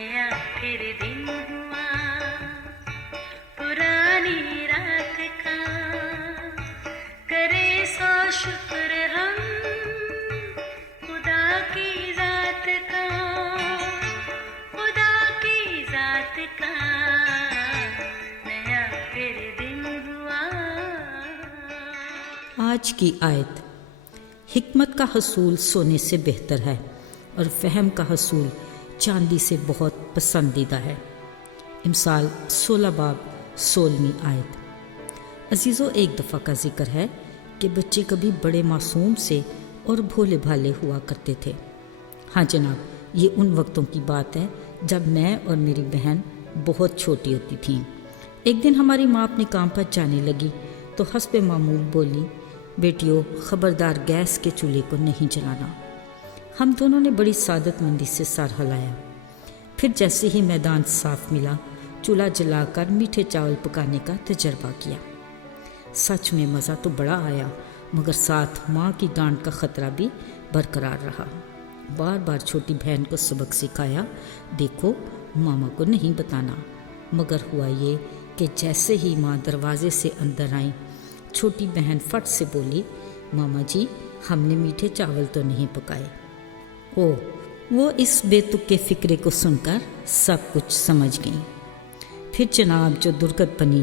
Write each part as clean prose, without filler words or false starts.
नया फिर दिन हुआ पुरानी रात का, करे सौ शुक्र हम खुदा की जात का, खुदा की जात का, नया फिर दिन हुआ। आज की आयत, हिकमत का हसूल सोने से बेहतर है और फहम का हसूल चांदी से बहुत पसंदीदा है। इमसाल 16 बाब 16वीं आयत। अजीज़ों, एक दफ़ा का जिक्र है कि बच्चे कभी बड़े मासूम से और भोले भाले हुआ करते थे। हाँ जनाब, ये उन वक्तों की बात है जब मैं और मेरी बहन बहुत छोटी होती थीं। एक दिन हमारी माँ अपने काम पर जाने लगी तो हस्बे मामूल बोली, बेटियों ख़बरदार गैस के चूल्हे को नहीं जलाना। हम दोनों ने बड़ी सादतमंदी से सर हिलाया। फिर जैसे ही मैदान साफ मिला, चूल्हा जलाकर मीठे चावल पकाने का तजर्बा किया। सच में मज़ा तो बड़ा आया, मगर साथ माँ की डांट का ख़तरा भी बरकरार रहा। बार बार छोटी बहन को सबक सिखाया, देखो मामा को नहीं बताना। मगर हुआ ये कि जैसे ही माँ दरवाजे से अंदर आई, छोटी बहन फट से बोली, मामा जी हमने मीठे चावल तो नहीं पकाए। वो इस बेतुके फ़िक्रे को सुनकर सब कुछ समझ गई। फिर जनाब जो दुर्गत बनी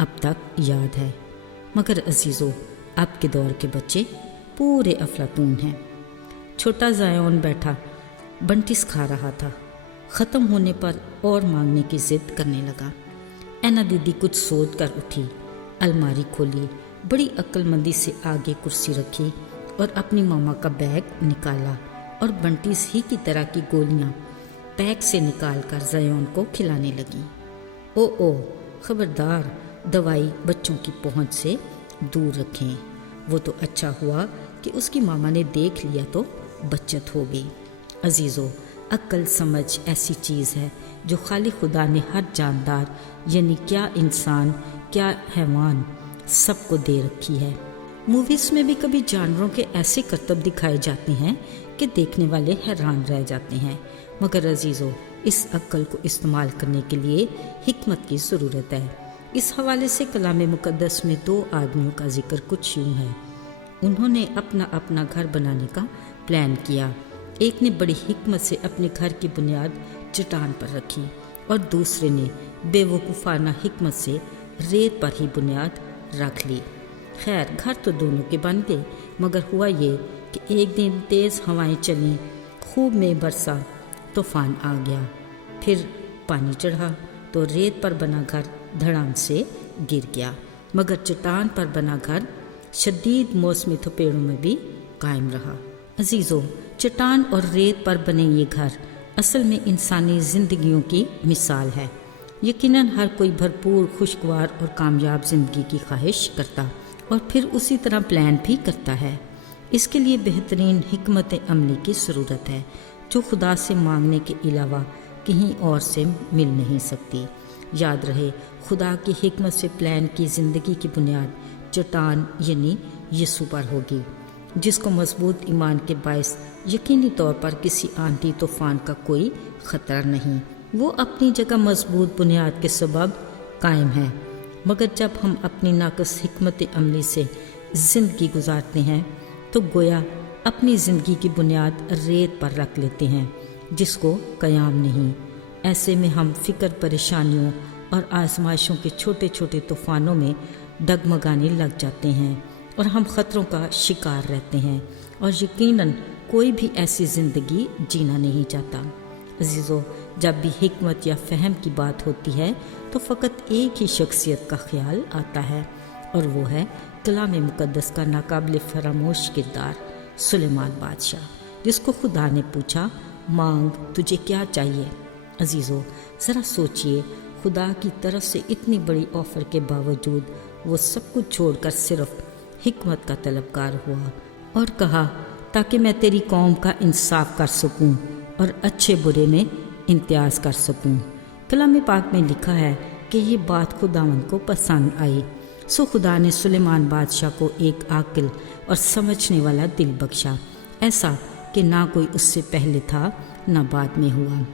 अब तक याद है। मगर अजीज़ों, अब के दौर के बच्चे पूरे अफलातून हैं। छोटा ज़ायोन बैठा बंटिस खा रहा था। ख़त्म होने पर और मांगने की ज़िद करने लगा। ऐना दीदी कुछ सोच कर उठी, अलमारी खोली, बड़ी अक्लमंदी से आगे कुर्सी रखी और अपनी मामा का बैग निकाला और बंटिस ही की तरह की गोलियां पैक से निकाल कर ज़योन को खिलाने लगी। ओ खबरदार, दवाई बच्चों की पहुंच से दूर रखें। वो तो अच्छा हुआ कि उसकी मामा ने देख लिया तो बचत हो गई। अजीज़ों, अक्ल समझ ऐसी चीज़ है जो खाली खुदा ने हर जानदार, यानी क्या इंसान क्या हैवान, सबको दे रखी है। मूवीज़ में भी कभी जानवरों के ऐसे करतब दिखाए जाते हैं कि देखने वाले हैरान रह जाते हैं। मगर अजीज़ों, इस अक्ल को इस्तेमाल करने के लिए हिकमत की ज़रूरत है। इस हवाले से कलाम मुक़द्दस में 2 आदमियों का जिक्र कुछ यूँ है। उन्होंने अपना अपना घर बनाने का प्लान किया। एक ने बड़ी हिकमत से अपने घर की बुनियाद चट्टान पर रखी और दूसरे ने बेवकूफ़ाना हिकमत से रेत पर ही बुनियाद रख ली। खैर, घर तो दोनों के बन गए, मगर हुआ ये कि एक दिन तेज़ हवाएं चलीं, खूब में बरसा, तूफ़ान आ गया। फिर पानी चढ़ा तो रेत पर बना घर धड़ाम से गिर गया, मगर चट्टान पर बना घर शदीद मौसमी थपेड़ों में भी कायम रहा। अजीज़ों, चट्टान और रेत पर बने ये घर असल में इंसानी ज़िंदगियों की मिसाल है। यकीनन हर कोई भरपूर, खुशगवार और कामयाब ज़िंदगी की ख्वाहिश करता और फिर उसी तरह प्लान भी करता है। इसके लिए बेहतरीन हिकमत अमली की ज़रूरत है, जो खुदा से मांगने के अलावा कहीं और से मिल नहीं सकती। याद रहे, खुदा की हिकमत से प्लान की ज़िंदगी की बुनियाद चट्टान यानी यीशु पर होगी, जिसको मजबूत ईमान के बायस यकीनी तौर पर किसी आंधी तूफ़ान का कोई ख़तरा नहीं। वो अपनी जगह मजबूत बुनियाद के सबब कायम है। मगर जब हम अपनी नाक़िस हिकमत अमली से ज़िंदगी गुजारते हैं तो गोया अपनी ज़िंदगी की बुनियाद रेत पर रख लेते हैं, जिसको क़याम नहीं। ऐसे में हम फ़िक्र, परेशानियों और आजमाइशों के छोटे छोटे तूफ़ानों में डगमगाने लग जाते हैं और हम ख़तरों का शिकार रहते हैं, और यकीनन कोई भी ऐसी ज़िंदगी जीना नहीं चाहता। अजीज़ों, जब भी हिकमत या फ़हम की बात होती है तो फ़कत एक ही शख्सियत का ख्याल आता है, और वो है कलाम मुक़द्दस का नाकाबिल फरामोश किरदार सुलेमान बादशाह, जिसको खुदा ने पूछा, मांग तुझे क्या चाहिए। अजीज़ों, ज़रा सोचिए, खुदा की तरफ से इतनी बड़ी ऑफ़र के बावजूद वो सब कुछ छोड़कर सिर्फ हिकमत का तलबगार हुआ और कहा, ताकि मैं तेरी कौम का इंसाफ कर सकूं और अच्छे बुरे में इम्तियाज़ कर सकूं। कलाम पाक में लिखा है कि ये बात खुदावंद को पसंद आई, सो खुदा ने सुलेमान बादशाह को एक आकिल और समझने वाला दिल बख्शा, ऐसा कि ना कोई उससे पहले था ना बाद में हुआ।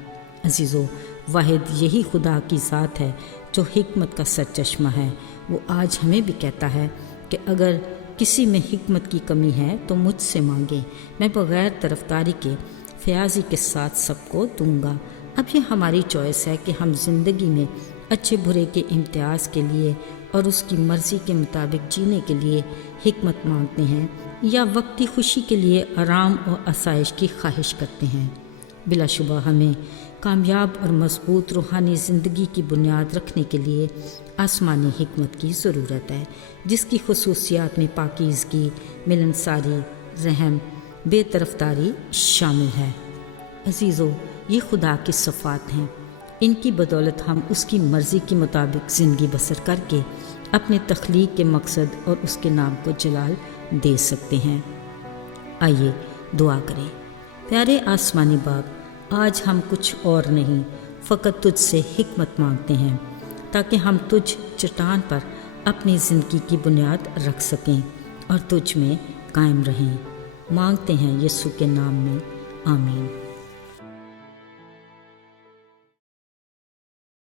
عزیزو، واحد یہی خدا کی ذات ہے جو حکمت کا سرچشمہ ہے۔ وہ آج ہمیں بھی کہتا ہے کہ اگر کسی میں حکمت کی کمی ہے تو مجھ سے مانگیں، میں بغیر طرفداری کے فیاضی کے ساتھ سب کو دوں گا۔ اب یہ ہماری چوائس ہے کہ ہم زندگی میں اچھے برے کے امتیاز کے لیے اور اس کی مرضی کے مطابق جینے کے لیے حکمت مانگتے ہیں یا وقتی خوشی کے لیے آرام اور آسائش کی خواہش کرتے ہیں۔ بلا شبہ ہمیں کامیاب اور مضبوط روحانی زندگی کی بنیاد رکھنے کے لیے آسمانی حکمت کی ضرورت ہے، جس کی خصوصیات میں پاکیزگی، ملنساری، رحم، بے طرفداری شامل ہے۔ عزیزو، یہ خدا کی صفات ہیں۔ ان کی بدولت ہم اس کی مرضی کے مطابق زندگی بسر کر کے اپنے تخلیق کے مقصد اور اس کے نام کو جلال دے سکتے ہیں۔ آئیے دعا کریں۔ پیارے آسمانی باپ، آج ہم کچھ اور نہیں، فقط تجھ سے حکمت مانگتے ہیں تاکہ ہم تجھ چٹان پر اپنی زندگی کی بنیاد رکھ سکیں اور تجھ میں قائم رہیں۔ مانگتے ہیں یسوع کے نام میں، آمین۔